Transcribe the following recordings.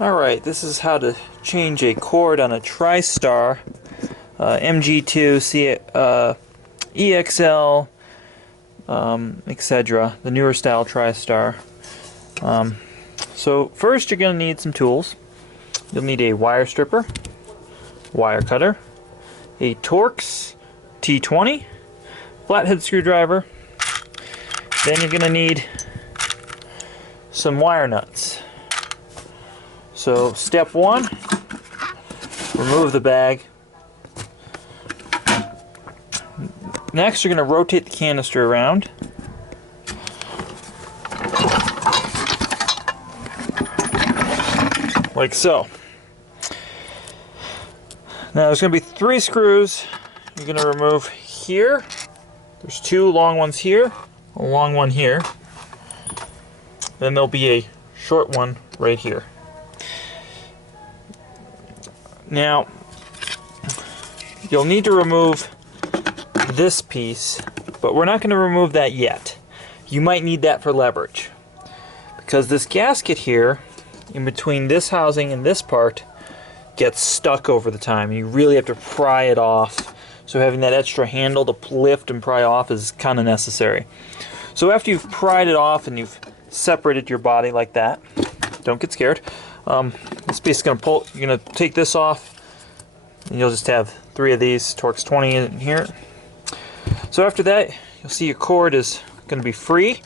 Alright, this is how to change a cord on a Tristar MG-2 EXL etc. the newer style Tristar. So first you're going to need some tools. You'll need a wire stripper, wire cutter, a Torx T20, flathead screwdriver. Then you're going to need some wire nuts. So step one, remove the bag. Next you're going to rotate the canister around. Like so. Now there's going to be 3 screws you're going to remove here. There's 2 long ones here, a long one here. Then there'll be a short one right here. Now, you'll need to remove this piece, but we're not going to remove that yet. You might need that for leverage, because this gasket here, in between this housing and this part, gets stuck over the time. You really have to pry it off, so having that extra handle to lift and pry off is kind of necessary. So after you've pried it off and you've separated your body like that, don't get scared. This piece is going to pull. You're going to take this off, and you'll just have 3 of these Torx 20 in here. So after that, you'll see your cord is going to be free,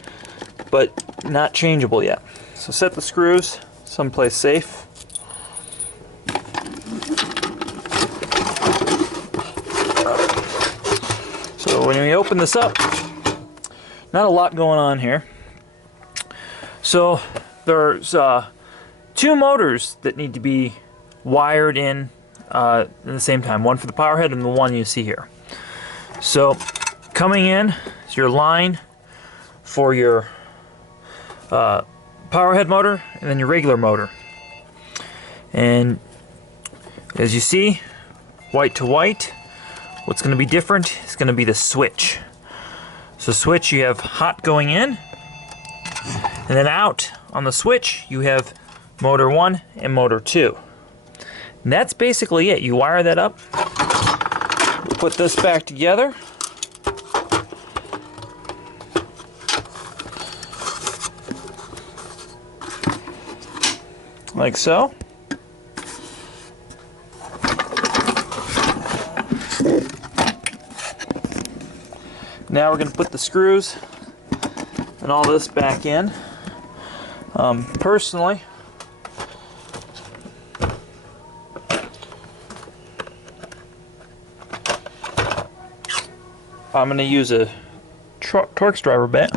but not changeable yet. So set the screws someplace safe. So when you open this up, not a lot going on here. So there's 2 motors that need to be wired in at the same time. One for the power head and the one you see here. So coming in is your line for your power head motor and then your regular motor. And as you see, white to white, what's going to be different is going to be the switch. So switch, you have hot going in, and then out on the switch you have motor 1 and motor 2. And that's basically it. You wire that up, put this back together, like so. Now we're going to put the screws and all this back in. Personally, I'm going to use a Torx driver bit.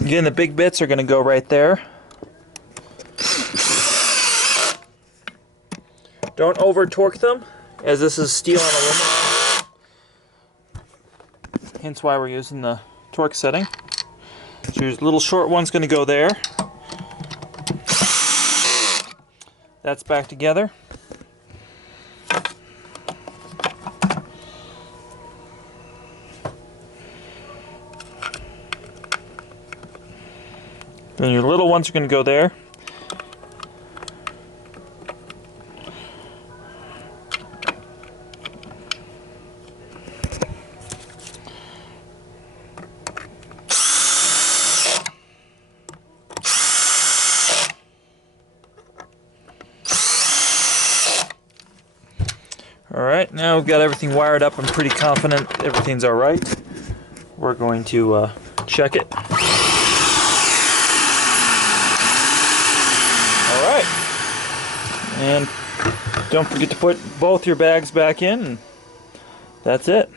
Again, the big bits are going to go right there. Don't over torque them, as this is steel and aluminum. Hence why we're using the torque setting. So your little short one's going to go there. That's back together. Then your little ones are going to go there. Alright, now we've got everything wired up. I'm pretty confident everything's alright. We're going to check it. Alright. And don't forget to put both your bags back in. And that's it.